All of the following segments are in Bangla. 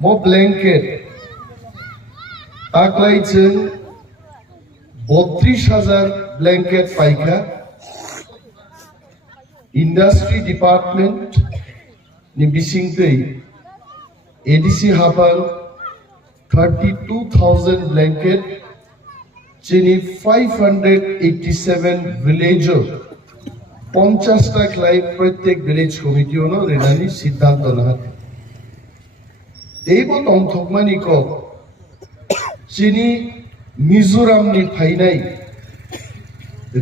mo blanket taklai chen 32,000 blanket paika industry department ni bisingtei ADC hapal 32,000 blanket chini 587 villager 50 টা ক্লাই প্রত্যেক ভিলেজ কমিটি ono renani সিদ্ধান্ত না এইব তংথকমানি ক chini Mizoram ni phainai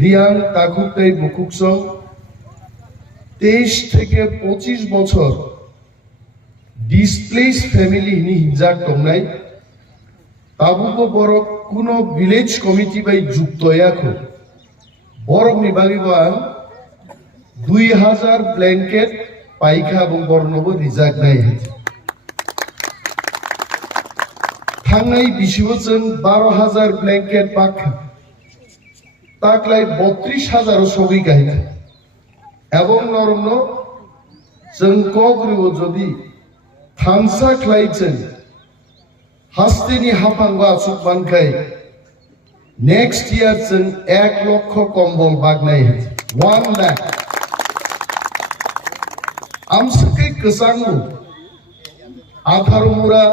Reang তাকুকটাই বুকুকসং 23 থেকে 25 বছর ডিসপ্লেস ফ্যামিলি নি হিজাক টংনাই তাবুকো বড় কোন ভিলেজ কমিটি বাই যুক্ত ইয়াকো বড় নি বাগিবান 2000 ব্ল্যাঙ্কেট পাইখা এবং বর্ণব রিজার্ভ নাই থাংনাই বিশিবচন 12,000 ব্ল্যাঙ্কেট পাখা তাকলাই 32,000 সবই গাইছে এবং নরম जों कग्रिव যদি থামসা খ্লাইছেন হাস্তিনি হাফাঙ্গ আসুক বানখাই নেক্সট ইয়ার जों 1 লক্ষ কম্বল বাগনাই 1 লাখ আমসকে কসাঙ্গু আথারুমুরা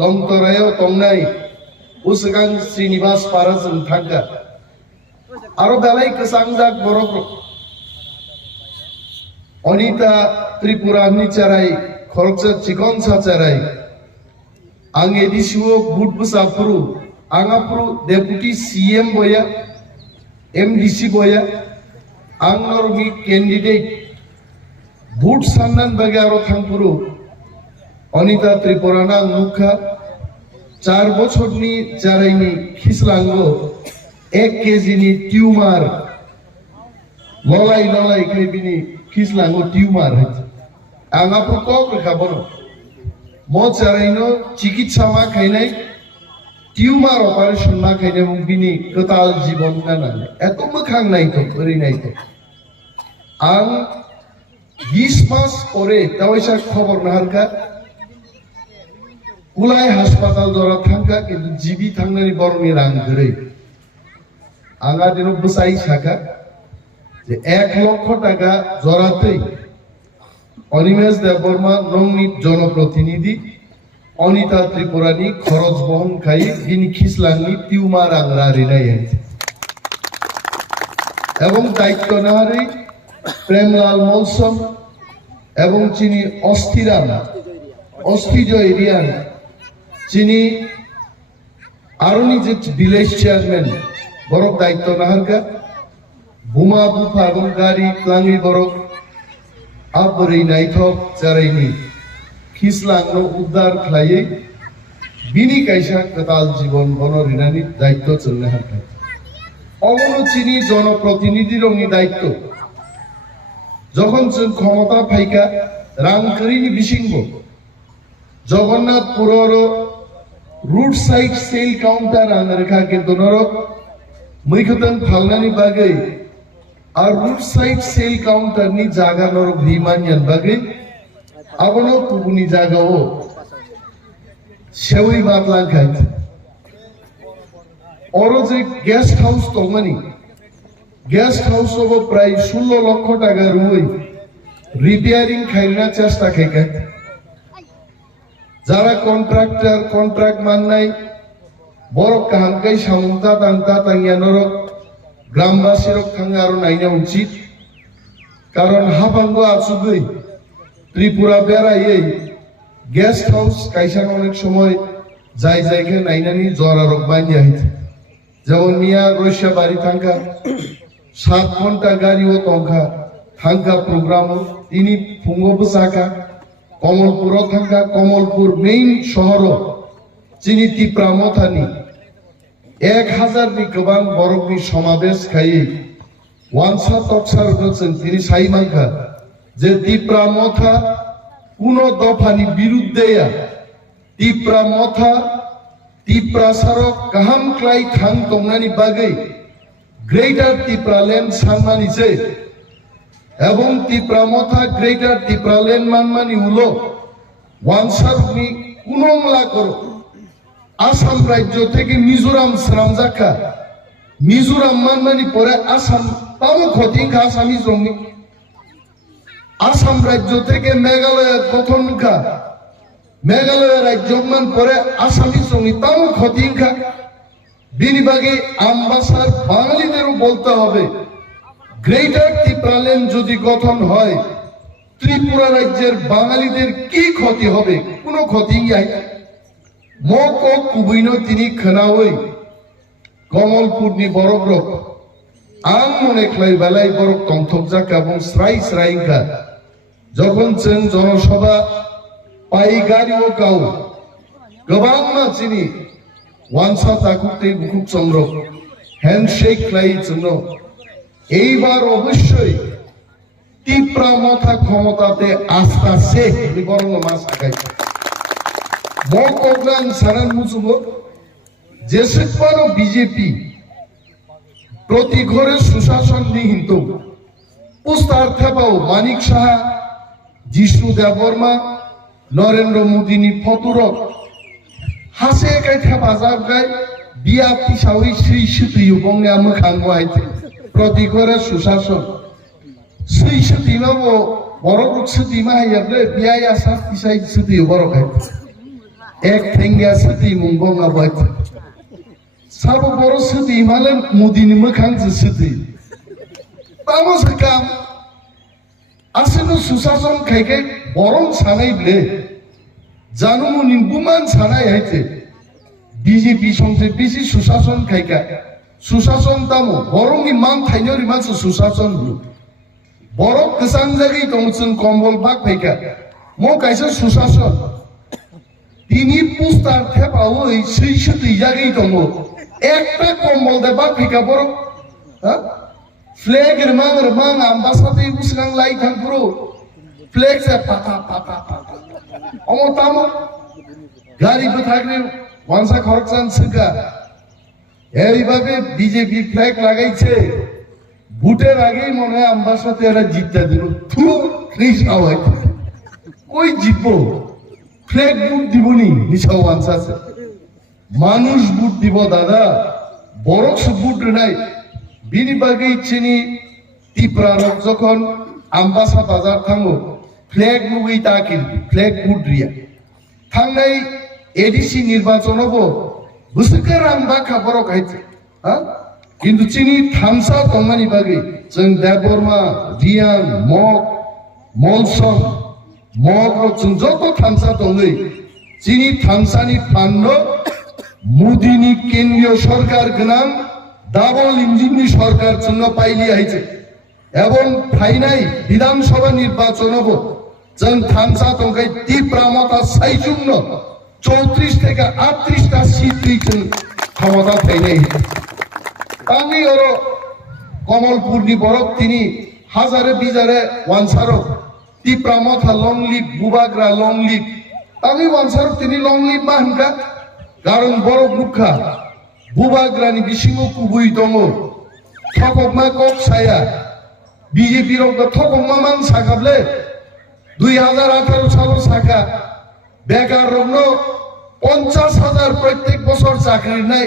লংতরায় তংনাই উসগাং শ্রীনিবাস পারাজন থাকা আরো বেলাই কসাংজাক বরক অনিতা ত্রিপুরা নিচারাই খরচা চিকন সাচারাই আং এডিসিও বুটবুসাপুরু আঙাপুরু ডেপুটি সিএম বয়া এমডিসি বয়া আং নরমি ক্যান্ডিডেট বুট সান্নান বাগে আরো থাংপুরু অনিতা ত্রিপুরানা মুখা 4 বছরনি চারাইনি খিসলাঙ্গ 1 কেজি নি টিউমার ললাই ললাই খাইবিনি খিসলাঙ্গ টিউমার হচ্ছে আঙাপুর কক খাবো মো চারাইনো চিকিৎসা মা খাইনাই টিউমার অপারেশন মা খাইনাই এবং বিনি কতাল জীবন না এত মোখাং নাই তো ওই নাই তো আং 20 মাস পরে তাওইসা খবর না হালকা কুলাই হাসপাতাল জরা থাকা কিন্তু জিবি থাংনানি বরনি রাং ধরে আঙা দিন বসাই শাখা যে 1 লক্ষ টাকা জরাতেই অনিমেষ দেববর্মা নংনি জনপ্রতিনিধি অনিতা ত্রিপুরানি খরচ বহন খাই বিনি খিসলাংনি টিউমার আংরা রিনাই এবং দায়িত্ব নেওয়ারে প্রেমলাল মৌসুম এবং চিনি অস্থিজয় রিয়ান চিনি আরনি যে ভিলেজ চেয়ারম্যান বড় দায়িত্ব নাহারকা বুমা বুফা এবং গাড়ি ক্লাঙ্গি বড় আবরি নাইথক চারাইনি খিসলাংনো উদ্ধার খাইয়ে বিনি কাইসা কতাল জীবন বনরিনানি দায়িত্ব চলনে হারকা অমন চিনি জনপ্রতিনিধির অঙ্গি দায়িত্ব যখন ক্ষমতা ফাইকা রাং করিনি বিশিঙ্গ জগন্নাথপুরর রুট সাইড সেল কাউন্টার আন রেখা কিন্তু নরক মুইখতন ফালনানি বাগে আর রুট সাইড সেল কাউন্টার নি জায়গা নরক ভিমানিয়ান বাগে আবনো পুগুনি জায়গাও সেউই বাতলাং খাইছে ওর যে গেস্ট হাউস তমানি গেস্ট হাউস হবো প্রায় 16 লক্ষ টাকা রুই রিপেয়ারিং খাইনা চেষ্টা খেকে যারা কন্ট্রাক্টর কন্ট্রাক্ট মান নাই বড় কাহামকাই সামন্তা তান্তা তাঙ্গিয়ানোর গ্রামবাসীর থাঙ্গা আরো নাইনা উচিত কারণ হাফাঙ্গ আছুগই ত্রিপুরা বেড়াই গেস্ট হাউস কাইসান অনেক সময় যাই যাইকে নাইনানি জরা রোগ বানিয়ে হইছে যেমন মিয়া রৈশা বাড়ি থাঙ্কা 7 ঘন্টা গাড়িও তংখা থাঙ্কা প্রোগ্রাম তিনি ফুঙ্গব সাকা কমলপুর থাঙ্কা কমলপুর মেইন শহর চিনি তিপ্রা মথানি 1000 নি গোবাং বরকনি সমাবেশ খাই ওয়ানসা তকসার হচ্ছেন তিনি সাইমাঙ্কা যে তিপ্রা মথা কোন দফানি বিরুদ্ধে তিপ্রা মথা তিপ্রাসার কাহাম ক্লাই থাং তংনানি বাগে গ্রেটার তিপ্রাল্যান্ড সাংমানিছে এবং তিপ্রা মথা গ্রেটার তিপ্রাল্যান্ড মানমানি উলো ওয়ানসারনি কুনংলা করো আসাম রাজ্য থেকে মিজোরাম শ্রামজাকা মিজোরাম মানমানি পরে আসাম তামো খতিংখা আসামি জমি আসাম রাজ্য থেকে মেঘালয় গঠনকা মেঘালয় রাজ্য মান পরে আসামি জমি তামো খতিংখা বিনিবাগে আমবাসার বাঙালিদেরও বলতে হবে গ্রেটার ত্রিপুরাল্যান্ড যদি গঠন হয় ত্রিপুরা রাজ্যের বাঙালিদের কি ক্ষতি হবে কোনো ক্ষতি নাই মক কুবৈন তিনি খোনাওই কমলপুরনি বরফ রক आं मने खालायबालाय बरफ तंथकजाका এবং স্রাই স্রাইঙ্কা যখন जों জনসভা পাইগারিও গাও गोबां मानसिनि वानसा ताकुते बुकुक चंद्र হ্যান্ডশেক খালাই জন্য এইবার অবশ্যই তীব্রা মথা ক্ষমতাতে আস্থা সে বরং মাস আগাই মকগ্রান সারান মুসুব যেসেপানো বিজেপি প্রতি ঘরে সুশাসন নিহিত পুস্তার থেপাও মানিক সাহা জিষ্ণু দেববর্মা নরেন্দ্র মোদীনি ফতুরক হাসে একাই থেপা যাবগাই বিয়া পিসাউই শ্রী সুতুই বংনে মোখাঙ্গ আইতে প্রতি ঘরে সুশাসন শ্রী সুতিমাবো বড় সুতিমা হাইয়াবলে বিয়া আশা পিসাই সুতুই বড় খাই এক ঠেঙ্গিয়া সুতি মুঙ্গঙ্গা বাইতে সাবো বড় সুতি মালেন মোদিনি মোখাংজে সুতি তামো সাকাম আসেনো সুশাসন খাইকে বরং সানাইবলে জানুমুনি বুমান সানাই হাইতে বিজেপি সংসে বেশি সুশাসন খাইকা সুশাসন তামো বরংনি মান থাইনরি মাছ সুশাসন বড় গোসাং জায়গায় দংচুন কম্বল বাক ফাইকা মো কাইসে সুশাসন তিনি পুস্তার থেপাও এই সেই সুতি জায়গায় দङ একটা কম্বল দে বাক ফাইকা বড় ফ্ল্যাগ রমাং আম্বাসাতে বুসলাং লাই থাংপুরো ফ্ল্যাগ সে পাতা পাতা পাতা অমো তামো গাড়ি বথাগরে ওয়ানসা খরকসান সুকা এইভাবে বিজেপি ফ্ল্যাগ লাগাইছে ভোটের আগেই মনে হয় আম্বাসাতে এরা জিততে দিল থু ক্রিস আওয়াজ কই জিতবো ফ্ল্যাগ বুট দিবনি নিশাও আনসাছে মানুষ বুট দিব দাদা বরক বুট নাই বিনিবাগে চিনি টিপ্রারক যখন আম্বাসা বাজার থামো ফ্ল্যাগ লুই তাকিল ফ্ল্যাগ বুট রিয়া থাংনাই এডিসি নির্বাচন হবো বুসকে রামবা খাবার খাইছে হ্যাঁ কিন্তু চিনি থামসা তংমানি বাগে जों দেববর্মা রিয়ান মক মলসম মক जों যত থামসা দङै চিনি থামসানি ফান্ন মোদিনি কেন্দ্রীয় সরকার গনাম ডাবল ইঞ্জিননি সরকার জন্য পাইলি আইছে এবং ফাইনাই বিধানসভা নির্বাচন হবো जों থামসা দङै তীব্রা মতা সাইজুন্ন 34 থেকে 38টা সিট দিয়েছেন ক্ষমতা ফাইনাই তাঙ্গি ওরো কমলপুরনি বরক তিনি হাজারে বিজারে ওয়ানসারো তীব্রা মথা লং লিভ বুবাগ্রা লং লিভ তাঙ্গি ওয়ানসারো তিনি লং লিভ মা হনকা কারণ বরক মুখা বুবাগ্রানি বিসিমো কুবুই দङ থকমা কক সায়া বিজেপি রক থকমা মান সাকাবলে 2018 সালের সাকা বেকার রগ্ন 50,000 প্রত্যেক বছর চাকরি নাই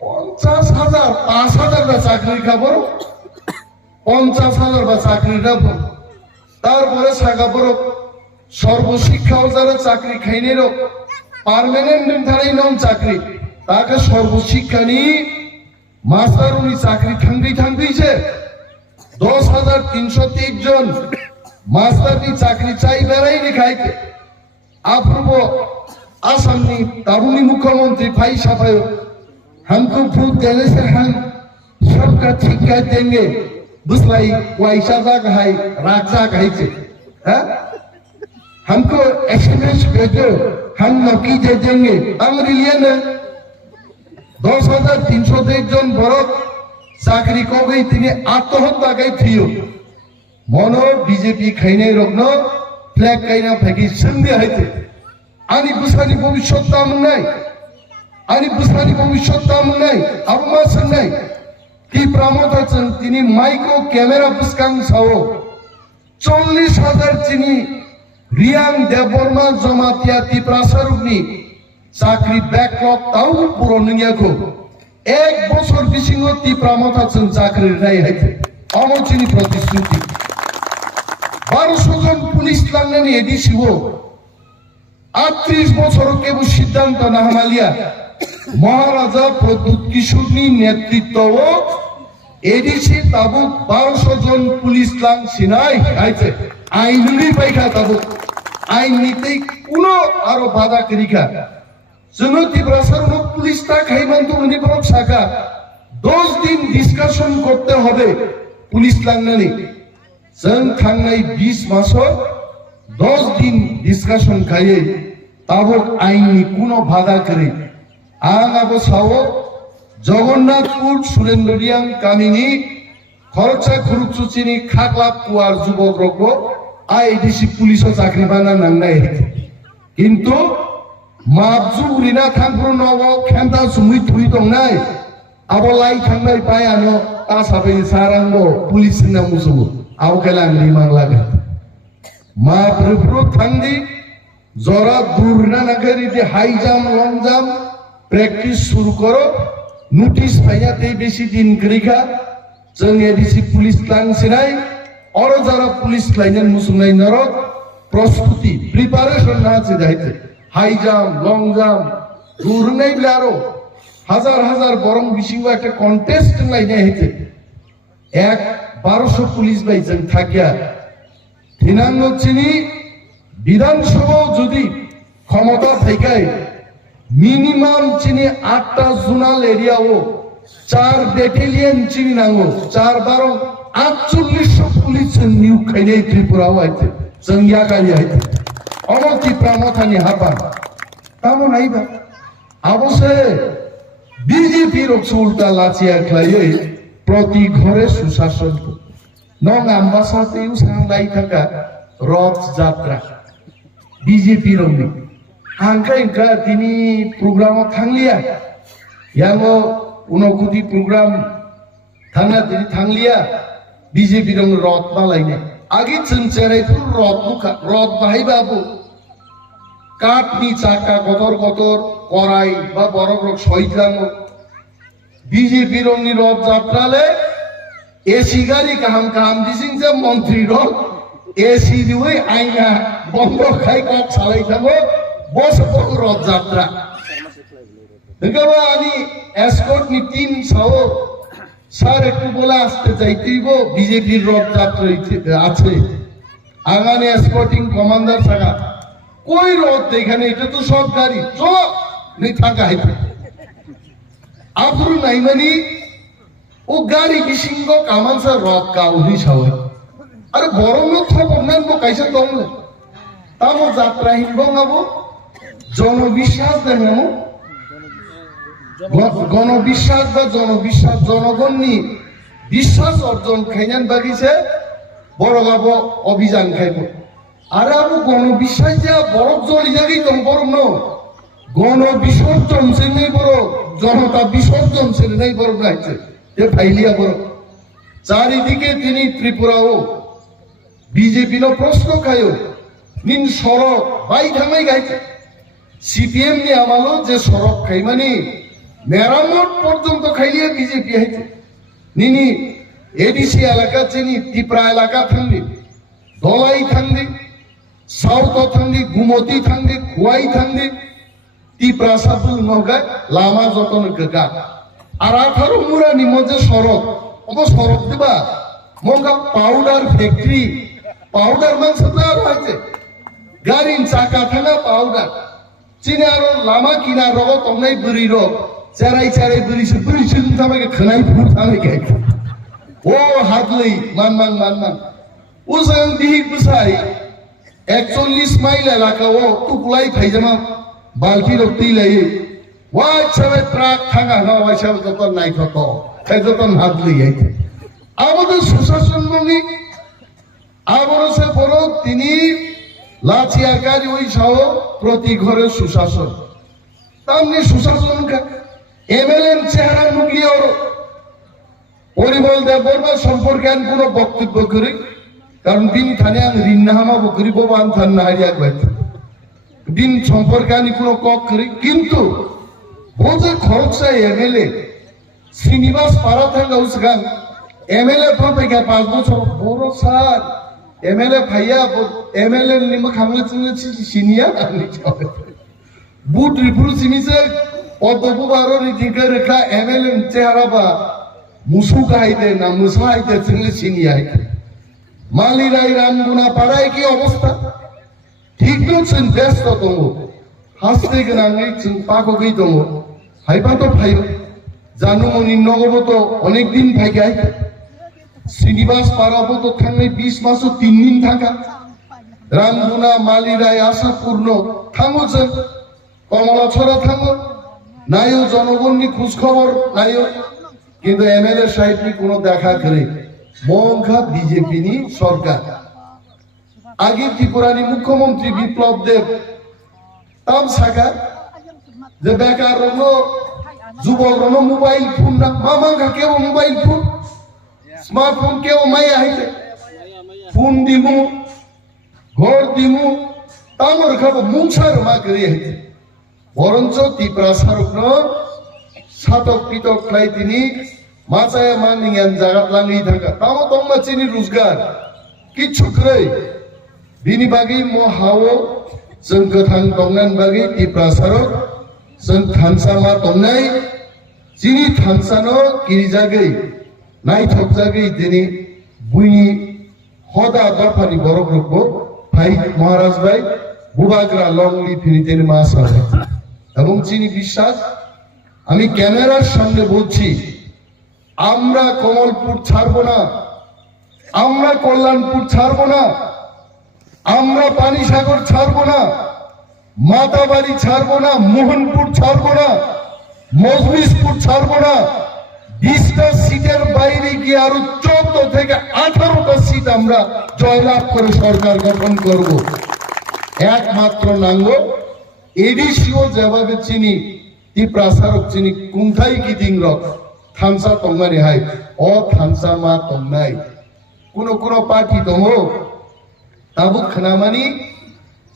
50,000 5,000 চাকরি খাবো 50,000 বা চাকরি খাবো তারপরে সাকা বড় সর্বশিক্ষাও যারা চাকরি খাইনে পার্মানেন্ট থানাই নন চাকরি তাকে সর্বশিক্ষানি মাস্টার উনি চাকরি থাঙ্গিছে 10,323 জন মাস্টারনি চাকরি চাই বেড়াইনি খাইতে আপ্রুব আসামনি তারুণী মুখ্যমন্ত্রী ফাই সাফায় हमको फूट देने से हम सबका ठिका देंगे बुसलाई वाइसा जाग है राजा कहे हैं हमको एसएमएस भेजो हम नौकरी दे देंगे अंग्रेलिया ने 10,301 जन बरक चाकरी को गई তিনি আত্মহত্যা গাই থিও মনো বিজেপি খাইনে রগ্ন ফ্ল্যাগ কাইনা ফাকি সঙ্গে হইতে আনি বুসানি ভবিষ্যৎ দাম নাই आणि बुसानी भविष्यात दाम नाही अवमासन नाही ती प्रामोदाचन तिनी माइक्रो कॅमेरा पुस्कांग सावो 40,000 चिनी রিয়াং দেববর্মা জমাতিয়া তিপ্রাসা রুগনি চাকরি ব্যাকলগ তাও পূরণ নিয়াখো 1 বছর বিসিং তিপ্রা মথা जों চাকরির নাই হাইতে অমরচিনি প্রতিশ্রুতি 1200 জন পুলিশ লাংনানি এডিসিও 38 বছর কেবল সিদ্ধান্ত না হামালিয়া মহারাজা প্রদ্যুৎ কিশোরনি নেতৃত্ব এডিসি তাবু 1200 জন পুলিশ লাং সিনাই হাইতে আইনুরি পাইখা তাবু আইন নিতে কোনো আরো বাধা করিখা जोङो तिप्रासार पुलिस ता खाइमान तो उन्हीं पर साका 10 दिन डिस्कशन करते হবে पुलिस लांनानै जों थांनाय 20 मासो 10 दिन डिस्कशन खायै ताबो आइननि कोनो बाधा करे आं आबो सावो जगन्नाथपुर सुरेन्द्रियां गामिनि खरचा खुरुचुचिनि खागलाब कुवार जुबक रगबो आईडीसी पुलिसो चाकरि बाना नांनाय किन्तु माबजु उरिना थांग्रु नव खेमता सुमुइ थुइ दंनाय आबो लाई थांनाय पायानो आसाबे सारांगो पुलिस ना मुसुबो आबो केलांगि मांगलागे मा प्रफ्रो थांदि जरा दुरना नगरी दे हाई जाम लंग जाम प्रेक्टिस शुरू करो नोटिस पाया ते बेसी दिन करिखा जों एडीसी पुलिस लांसिनाय और जरा पुलिस लाइनन मुसुनाय नरो प्रस्तुति प्रिपारेशन ना जायते हाई जाम लंग जाम दूरनाय ब्लारो हजार हजार बरं बिसिंगो একটা কন্টেস্ট লাইনে হইতে 1200 পুলিশ ভাই जों থাকিয়া তিনাঙ্গ চিনি বিধানসভা যদি ক্ষমতা থাকায় মিনিমাম চিনি 8টা জোনাল এরিয়াও 4 ব্যাটালিয়ন চিনি নাঙ্গো 4 12 4800 পুলিশ নিয়োগ খাইলে ত্রিপুরাও আইতে जों ইয়াগালি আইতে অমতি প্রামথানি হাপা তামো নাইবা অবশ্যই বিজেপি রক্স উল্টা লাচিয়া খাইয়ে প্রতি ঘরে সুশাসন নং আম্বাসাতেও সাংলাই থাকা রথ যাত্রা বিজেপি রংনি হাঙ্কাইকা তিনি প্রোগ্রাম থাংলিয়া ইয়াঙ্গো উনকুতি প্রোগ্রাম থানা তিনি থাংলিয়া বিজেপি রং রথ বালাইনে आगे चंचेराय तो रथ बाहाय बाबू काटनी चाका गतर गतर कराई बा बरफ रक सहितलाङो बीजेपी रंगनि रथ जात्राले एसी गाड़ी गाहाम गाहाम दिसिं जे मन्त्री रथ एसी दिवै आइना बन्द खाइ कक सालाय थाङो बस रथ जात्रा नगबा आनी एस्कर्ट नि टीम छौ স্যার একটু বলে আসতে চাইতেইবো বিজেপির রথ যাত্রা আছে আগানে এসকর্টিং কমান্ডার সাকা কই রথ এখানে এটা তো সব গাড়ি চল নেই থাকা হইতে আফরু নাইমানি ও গাড়ি বিসিঙ্গ কামানসা রথ কাউরি সাওয় আরে বরং খবর নাম কাইসা দমলে তামো যাত্রা হিনবঙ্গাবো জনবিশ্বাস দেনামো গণবিশ্বাস বা জনবিশ্বাস জনগণনি বিশ্বাস অর্জন খাইনান বাগিছে বড় গাব অভিযান খাইব আর আবু গণবিশ্বাস যা বড় জলি জাগি তো বড় ন গণবিসর্জন সে নেই বড় জনতা বিসর্জন সে নেই বড় নাইছে এ ফাইলিয়া বড় চারিদিকে তিনি ত্রিপুরাও বিজেপি নো প্রশ্ন খায়ো নিন সড়ক বাই ধামাই গাইছে সিপিএম নি আমালো যে সড়ক খাইমানি মেরামত পর্যন্ত খাইলিয়ে বিজেপি হইতে নিনি এডিসি এলাকা চিনি টিপ্রা এলাকা থাঙ্গি দলাই থাঙ্গি সাউথ থাঙ্গি গুমতি থাঙ্গি খুয়াই থাঙ্গি টিপ্রাসা বুল নগা লামা যতন গগা আর 18 মুরানি মজে সড়ক অব সড়ক দিবা মঙ্গা পাউডার ফ্যাক্টরি পাউডার মাংসটা হইছে গাড়িন চাকা থাঙ্গা পাউডার চিনি আর লামা কিনা রগ তমনাই বুরি রগ চারাই চারাই বুড়ি আমাকে খানাই ফুট আমাকে ও হাতলেই মান ও সাং দিহি বুসাই 41 মাইল এলাকা ও টুকলাই ফাইজামা বালতি রক্তি লাই ওয়া ছবে ট্রাক থাঙ্গা না ওয়া ছবে যত নাই কত তাই যত হাতলেই আইতে আমাদের সুশাসন মনি আবরসে বড় তিনি লাচিয়াকারী ওই সহ প্রতি ঘরে সুশাসন তামনি সুশাসন এমএলএন চেহারা নুকলিয়ে পরিমল দেববর্মা সম্পর্কে আমি কোনো বক্তব্য করি কারণ বিনি থানে আং রিন্না হামাবো করি বাবা আন থান না হারিয়া গেছে বিন সম্পর্কে আমি কোনো কক করি কিন্তু বোঝে খরচ চাই এমএলএ শ্রীনিবাস পাড়া থাকা উসগান এমএলএ ফোন থেকে 5 বছর বড় স্যার এমএলএ ভাইয়া এমএলএ নিম খামলে চুলে সিনিয়া বুট রিপুর সিনিছে অতবু বারো রিদিকে রেখা এমএলএ চেহারা বা মুসু গাইতে না মুসা আইতে চুলে সিনিয়া মালিরাই রামগুনা পাড়ায় কি অবস্থা ঠিক নছেন ব্যস্ত দङ হাসতে গোনাङै जों পাকগৈ দङ হাইপাতো ভাই জানুমনি নগবতো অনেকদিন থাকায় শ্রীনিবাস পাড়াবতো থাকলে 20 মাসও 3 দিন থাকা রামগুনা মালিরাই আশাপূর্ণ থামো जों কমলাছড়া থামো নাইও জনগণনি খোঁজ খবর নাইও কিন্তু এমএলএ সাহেবনি কোনো দেখা করে মংখা বিজেপি নি সরকার আগে ত্রিপুরানি মুখ্যমন্ত্রী বিপ্লব দেব তাম সাকা যে বেকার রঙ যুবক রঙ মোবাইল ফোন না মামাঙ্গা কেউ মোবাইল ফোন স্মার্টফোন কেউ মাইয়া হাইতে ফোন দিমু ঘর দিমু তামর খাবো মুংসার মা করি হাইতে বরঞ্চ তিপ্রাসার সাতক পিতক খাই তিনি মাচায়া মানিয়ান জাগাত লাঙ্গি থাকা তামো তম্মা চিনি রোজগার কিচ্ছু করে बिनि बागै महाव जों गोथां दंनान बागै तिप्रासारो जों थानसामा दंनाय जिनि थानसानो गिरिजागै नायथबजागै दिनै बुइनि हदा दफानि बर' ग्रुपखौ भाई महाराज भाई बुबाग्रा लंगली ফিরিতেন মাসা এবং যিনি বিশ্বাস আমি ক্যামেরার সামনে বলছি আমরা কমলপুর ছাড়বো না আমরা কল্যাণপুর ছাড়বো না আমরা পানিসাগর ছাড়বো না মাতাবাড়ি ছাড়বো না মোহনপুর ছাড়বো না মজলিসপুর ছাড়বো না 20টা সিটের বাইরে গিয়ে আরো 14 থেকে 18টা সিট আমরা জয়লাভ করে সরকার গঠন করব একমাত্র নাঙ্গ এডিসিও যেভাবে চিনি তিপ্রাসারক চিনি কুংথাই গিদিং রক থানসা তংমানি হাই অ থানসা মা তংনাই কোন পার্টি দङ ताबुक खनामानी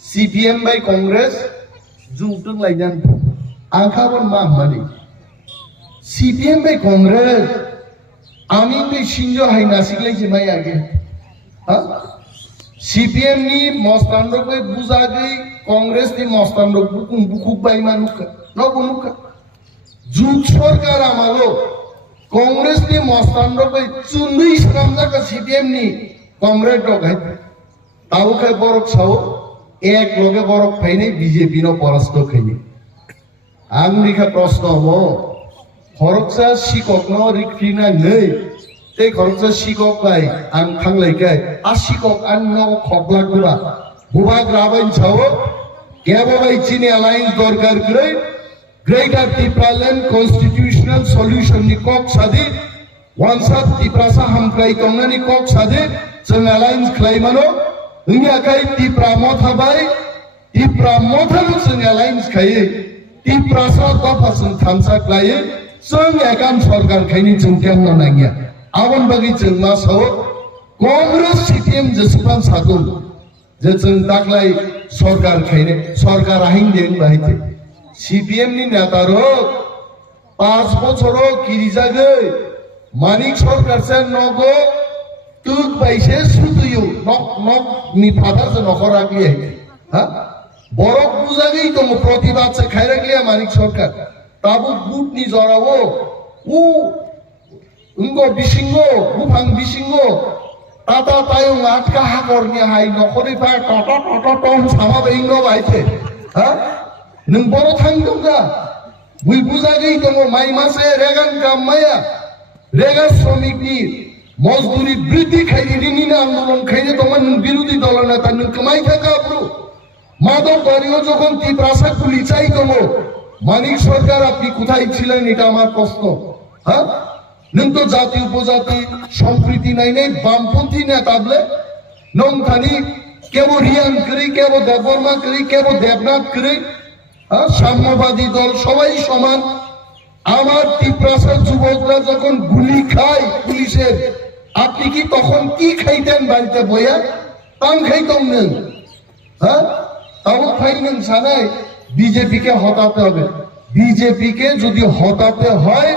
सीपीएम बाय कांग्रेस जुटुं लाइनान आंखाबन मा मानी सीपीएम बाय कांग्रेस आमी बे सिंजो हाय नासिकलै जे माय आगे हा सीपीएम नि मस्तानरो बाय बुजागै कांग्रेस नि मस्तानरो बुकुक बाय मानुका नगुनुका जुट सरकार आमालो कांग्रेस नि मस्तानरो बाय चुन्दै सामजाका सीपीएम नि कांग्रेस दगाय तावुखाय बरक साव एक लगे बरक फाइनै बीजेपी नो परास्त खैनि आं निखा प्रश्न हो खरकसा सिकक न रिक्रिना नै ते खरकसा सिकक बाय आं थांलायखाय आ सिकक आं न खबलागुरा बुबा ग्राबाइन साव केबाबाय चिनि अलायन्स दरकार ग्रै ग्रेटर टिप्रालेन्ड कन्स्टिट्यूशनल सल्यूशन नि कक सादि वानसात तिप्रासा हामक्राय तंनानि कक सादि जों अलायन्स खालायमानो Ingakai Tipra Motha bai Tipra Motha lu जों अलायन्स खायो Tiprasa दफाजों थानसा खायो जों एकाम सरकार खायनि जों केमन नागिया आवन बागै जों मा साव कांग्रेस सीपीएम जेसेबां सादुं जे जों दाख्लाय सरकार खायने सरकार आहिं देन बायते सीपीएम नि नेतारो 5 বছরও কিরিজাগै मानिक सरकार से नगो तुक बाइसे सुतुयो नक नि फादा से नखरागलिया हा बरक बुजागै दङ प्रतिबाद से खाइरागलिया मानिक सरकार ताबु बुट नि जरावो उ उंगो बिसिंगो बुफां बिसिंगो ताता तायं आटका हाकरनि हाय नखरि फा टटा टटा टन सामा बेंगो बायते हा नों बर थांदोंगा बुइ बुजागै दङ माइ मासे रेगान गाममाया रेगा श्रमिकनि मजदूरी बृद्धि खाइनि आंदोलन खाइने तमान बिरोधी दल नेता नों कमाइ थाका ब्रु मादक बारियो যখন তিপ্রাসা পুলি চাই দङ মানিক সরকার আপনি কোথায় ছিলেন এটা আমার প্রশ্ন হ্যাঁ नों तो जाति उपजाति সম্প্রীতি নাই নাই বামপন্থী নেতাবলে নং থানি কেবল রিয়ান করি কেবল দেববর্মা করি কেবল দেবনাথ করি হ্যাঁ সাম্যবাদী দল সবাই সমান আমার তিপ্রাসার যুবকরা যখন গুলি খায় পুলিশের আপনি কি তখন কি খাইতেন বাড়িতে বইয়া পান খাইতেন নেন হ্যাঁ তাও খাইলেন সানাই বিজেপি কে হটাতে হবে বিজেপি কে যদি হটাতে হয়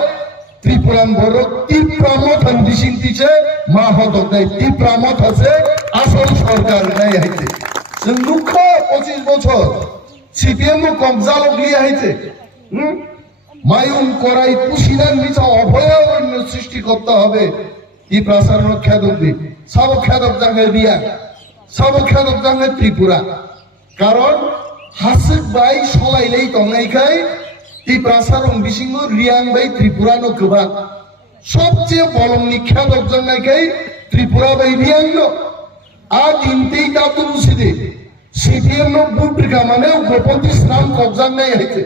ত্রিপুরান বড় তীব্রা মথা দিশিং দিছে মা হতক নাই তীব্রা মথ আছে আসল সরকার নাই হইতে দুঃখ 25 বছর সিপিএম কবজালক লিয়ে হইতে মায়ুন করাই পুশিনার নিচে অভয়ারণ্য সৃষ্টি করতে হবে ত্রিপ্রাসার খেদক দি সব খেদক জাঙ্গে রিয়া সব খেদক জাঙ্গে ত্রিপুরা কারণ হাসিক বাই সলাইলেই তংনাইখাই ত্রিপ্রাসার বিসিং রিয়াং বাই ত্রিপুরা নো গোबां সবচেয়ে বলমনি খেদক জাঙ্গাইখাই ত্রিপুরা বাই রিয়াং নো আর ইনতেই তাতুন সিদে সিপিএম নো বুটকা মানে গোপতি স্নান কবজাং নাই হইতে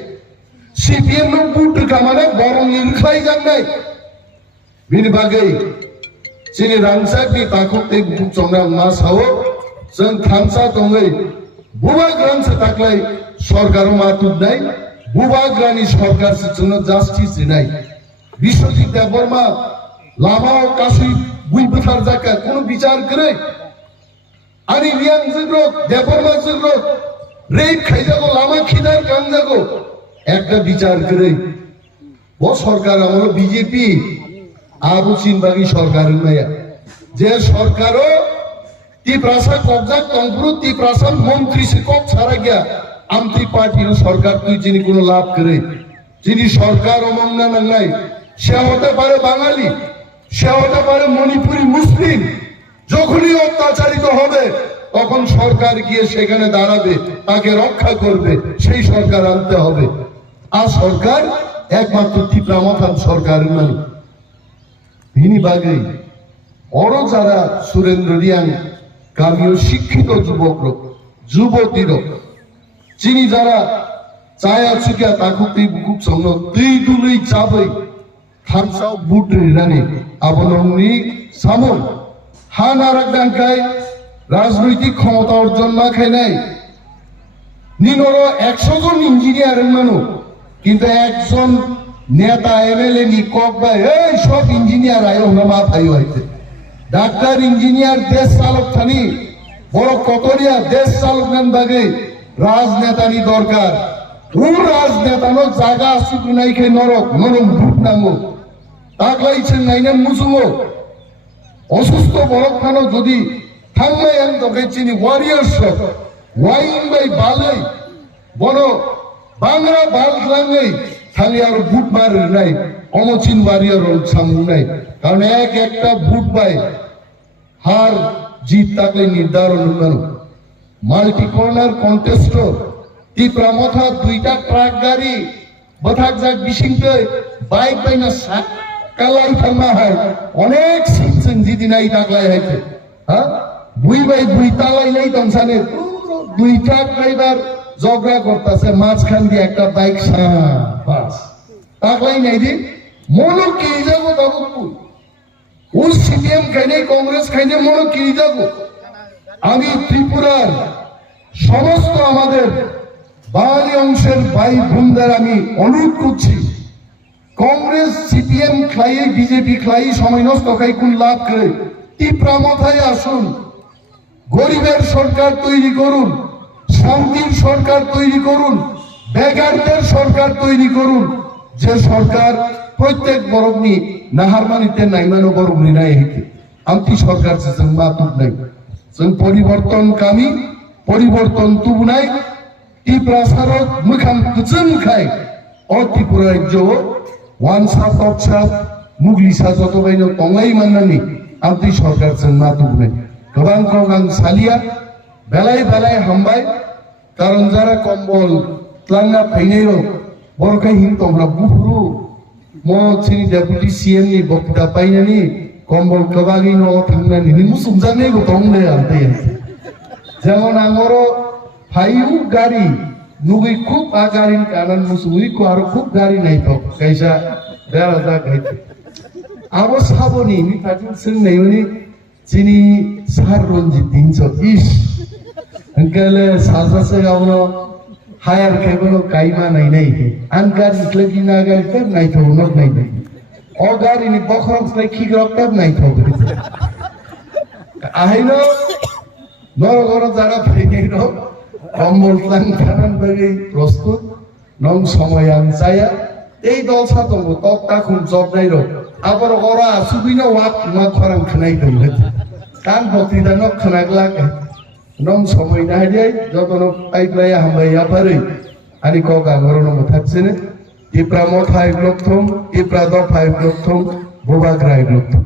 সিপিএম নো বুটকা মানে বরং নিরখাই জাঙ্গাই बिनि बागै जोंनि रांसाकनि ताखुते बुचंना मा सावो जों थांसा दङै बुबाग्रानसो थाख्लाय सरकाराव मातुबनाय बुबाग्रानि सरकारसो जोंनो जास्टिस दिनाय बिश्वजित देबबर्मा लामाव कासुइ बुइबोथार जाका कोनो बिचार करे आनि रियां जोग्रो देबबर्मा जोग्रो रेप खाइजागो लामा खिदार कांजागो একটা বিচার করে ও সরকার আমল বিজেপি आबु चिनबागी सरकार नया जे सरकारो तिप्रासा कब्जा तंपुरु तिप्रासा मंत्री से कब छाड़ा गया आमती पार्टी नो सरकार तुई जिनी कोनो लाभ करे जिनी सरकार अमंगना नंगाई से होते पारे बांगाली से होते पारे मणिपुरी मुस्लिम যখনই অত্যাচারিত হবে তখন সরকার গিয়ে সেখানে দাঁড়াবে তাকে রক্ষা করবে সেই সরকার আনতে হবে আর সরকার একমাত্র ত্রিপুরা মথান সরকার নয় बिनि बागै और যারা সুরেন্দ্র রিয়াং গ্রামীয় শিক্ষিত যুবক যুবতীর যিনি যারা চায়া চুকিয়া তাকুতি বুকুক সঙ্গ দুই দুলই চাবই থামসাও বুটরি রানি আবননি সামন হান আরেকদানকাই রাজনৈতিক ক্ষমতা অর্জন না খায় নাই নিনর 100 জন ইঞ্জিনিয়ারের মানুষ কিন্তু একজন नेता एमएलए नी कॉक बाय ए सब इंजिनियर आयो ना बात आयो आइते डॉक्टर इंजिनियर देश चालक थानी बड़ कतरिया देश चालक नान बागे राजनेता नी दरकार उ राजनेता नो जागा असुक नाइ खे नरक नरम भूत नांगो ताकलाई छन नाइना मुसुगो असुस्थ बरक खानो जदि थांबाय आं तके चिनि वारियर्स वाइन बाय बालै बनो बांग्रा बाल खालाङै खाली আর বুট মার নাই অমচিন ওয়ারিয়র সামু নাই কারণ এক একটা বুট বাই হার জিত তাকে নির্ধারণ হলো মাল্টি কর্নার কন্টেস্ট ত্রিপুরা মথা দুইটা ট্রাক গাড়ি বথাক যাক বিশিংতে বাইক বাইনা কালাই থামা হয় অনেক সিনসেন জিদি নাই তাকলাই হইছে হ্যাঁ দুই বাই দুই তালাই নাই তমসানে দুই ট্রাক ড্রাইভার ঝগড়া করতেছে মাঝখান দিয়ে একটা বাইক বাস তাকলাই নাই দি মনো কি যাবো দাবু ও সিপিএম খাইনে কংগ্রেস খাইনে মনো কি যাবো আমি ত্রিপুরার সমস্ত আমাদের বাঙালি অংশের ভাই বোনদের আমি অনুরোধ করছি কংগ্রেস সিপিএম খাই বিজেপি খাই সময় নষ্ট খাই কোন লাভ করে ত্রিপুরা মাথায় আসুন গরিবের সরকার তৈরি করুন শান্তির সরকার তৈরি করুন বেকারদের সরকার তৈরি করুন যে সরকার প্রত্যেক বরগ্নি নাহারমানিতে নাইমানো বরগ্নি নাই হেতে আন্তি সরকার जों मातुब নাই जों পরিবর্তনকামী পরিবর্তন তুবনাই ত্রিপ্রাসার মুখাম কুচুম খাই অ ত্রিপুরা রাজ্য ওয়ানসা তকসা মুগলিসা যতবাইনো তঙ্গাই মাননানি আন্তি সরকার जों मातुब নাই गोबां गोबां सालिया बेलाय बेलाय हामबाय कारण যারা কম্বল ত্লাংনা ফাইনাইরো বরকাই হিন তোমরা বুফরু মচিনি ডেপুটি সিএম নি বক্তা পাইনানি কম্বল কবাগি ন থাংনানি নি মুসুম জানে গো তংলে আনতে যেমন আমরো ফাইউ গাড়ি নুগি খুব আগারিন কানান মুসুই কো আর খুব গাড়ি নাই তো কাইসা বেরা যা গাইতে আবো সাবনি নি তাজিন সিং নাইনি চিনি সার রঞ্জিত দিনছো ইস अंकल सासा से गावनो हायर केबलो काइमा नहीं नहीं अनकार इसले बिना गए तब नहीं तो उन्होंने नहीं और गाड़ी ने बखरों से खींच रखता नहीं था আহিনো নরগর যারা ফেইনো কম্বল টান বাকি প্রস্তুত নং সময় আনসায়া এই দল সাতঙ্গ তক্তা খুন জব নাই রো আবার ওরা আসুবিনা ওয়াক মা খরাং খানাই দমলে কান বক্তৃতা নক খানাগলাকে নং সময় না হারিয়াই যতন পাইপ্লাই হামবাইয়া পারে আনি ককা ঘরন থাকছে না টিপ্রা মথায় ব্লক থম টিপ্রা দফায় ব্লক থম বোবাগ্রায় ব্লক থম